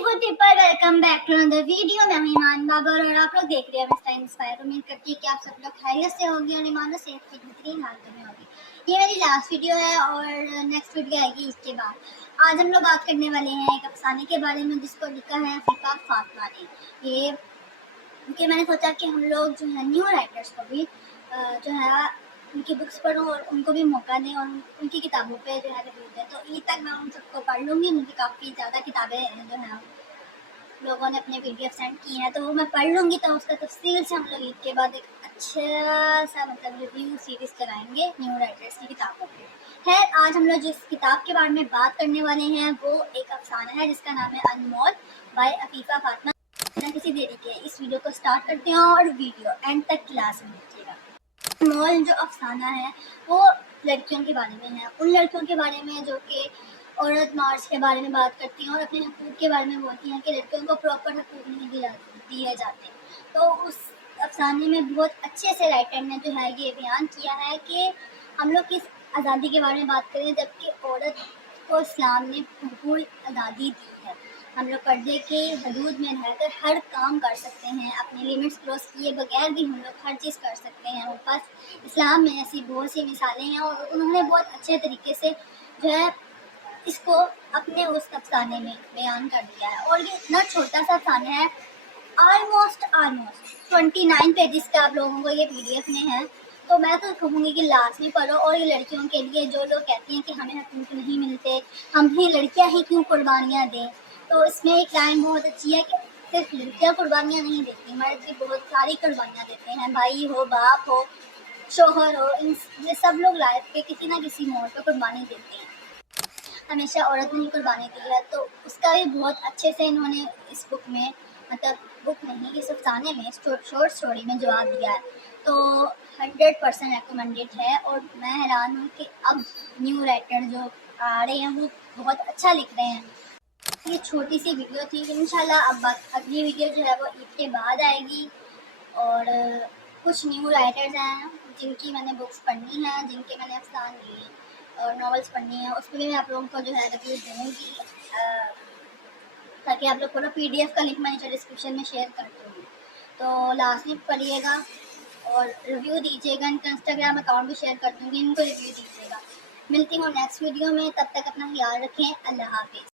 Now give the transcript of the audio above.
Beautiful people, welcome back to another video. मैं हूं ईमान बाबर और आप लोग देख रहे हैं मिस्टर इंस्पायर। उम्मीद करती है कि आप सब लोग खैरियत से होंगे और ईमान और सेहत की बेहतरीन हालत में होगी। ये मेरी लास्ट वीडियो है और नेक्स्ट वीडियो आएगी इसके बाद। आज हम लोग बात करने वाले हैं एक अफसाने के बारे में जिसको लिखा है अफीफा फातिमा ने। ये क्योंकि मैंने सोचा कि हम लोग जो है न्यू राइटर्स को भी जो है उनकी बुक्स पढूं और उनको भी मौका दें और उनकी किताबों पे जो है रिव्यू दें। तो ईद तक मैं उन सबको पढ़ लूँगी। मुझे काफ़ी ज़्यादा किताबें जो है लोगों ने अपने PDF सेंड की हैं तो वो मैं पढ़ लूँगी। तो उसका तफसील से हम लोग ईद के बाद एक अच्छा सा मतलब रिव्यू सीरीज़ कराएंगे न्यू राइटर्स की किताबों पे। खैर, आज हम लोग जिस किताब के बारे में बात करने वाले हैं वो एक अफसाना है जिसका नाम है अनमोल बाय अफीफा फातिमा। बिना किसी देरी के इस वीडियो को स्टार्ट करते हैं और वीडियो एंड तक क्लास में देखिएगा। अनमोल जो अफसाना है वो लड़कियों के बारे में है, उन लड़कियों के बारे में जो कि औरत मार्च के बारे में बात करती हैं और अपने हकूक़ के बारे में बोलती हैं कि लड़कियों को प्रॉपर हकूक़ नहीं दिए जाते। तो उस अफसाने में बहुत अच्छे से राइटर ने जो है ये बयान किया है कि हम लोग किस आज़ादी के बारे में बात करें जबकि औरत को इस्लाम ने भरपूर आज़ादी दी है। हम लोग पर्दे के हदूद में रहकर हर काम कर सकते हैं, अपने लिमिट्स क्रॉस किए बगैर भी हम लोग हर चीज़ कर सकते हैं। हमारे पास इस्लाम में ऐसी बहुत सी मिसालें हैं और उन्होंने बहुत अच्छे तरीके से जो है इसको अपने उस अफसाने में बयान कर दिया है। और ये इतना छोटा सा अफसाना है, ऑलमोस्ट 29 पेजेस का आप लोगों को ये PDF में है। तो मैं तो कहूँगी कि लाजमी पढ़ो। और ये लड़कियों के लिए जो लोग कहती हैं कि हमें हकूक़ नहीं मिलते, हम ही लड़कियाँ ही क्यों कुर्बानियाँ दें, तो इसमें एक लाइन बहुत अच्छी है कि सिर्फ लड़कियाँ कुर्बानियाँ नहीं देती, मर्द भी बहुत सारी कुर्बानियाँ देते हैं। भाई हो, बाप हो, शोहर हो, ये सब लोग लाइफ के किसी ना किसी मोड़ पर कुर्बानी देते हैं। हमेशा औरत ने ही कुर्बानी दी है। तो उसका भी बहुत अच्छे से इन्होंने इस बुक में मतलब बुक नहीं इस अफसाने में शॉर्ट स्टोरी में जवाब दिया है। तो 100% रिकमेंडेड है। और मैं हैरान हूँ कि अब न्यू राइटर जो आ रहे हैं वो बहुत अच्छा लिख रहे हैं। ये छोटी सी वीडियो थी, इंशाल्लाह अब अगली वीडियो जो है वो ईद के बाद आएगी। और कुछ न्यू राइटर्स हैं जिनकी मैंने बुक्स पढ़नी है, जिनके मैंने अफसाने और नॉवेल्स पढ़नी है, उस पर भी मैं आप लोगों को जो है रिव्यू दूँगी ताकि आप लोग को ना PDF का लिंक मैं नीचे डिस्क्रिप्शन में शेयर कर दूँगी। तो लास्ट में पढ़िएगा और रिव्यू दीजिएगा। इनका इंस्टाग्राम अकाउंट भी शेयर कर दूँगी, इनको रिव्यू दीजिएगा। मिलती हूँ नेक्स्ट वीडियो में, तब तक अपना ख्याल रखें। अल्लाह हाफिज़।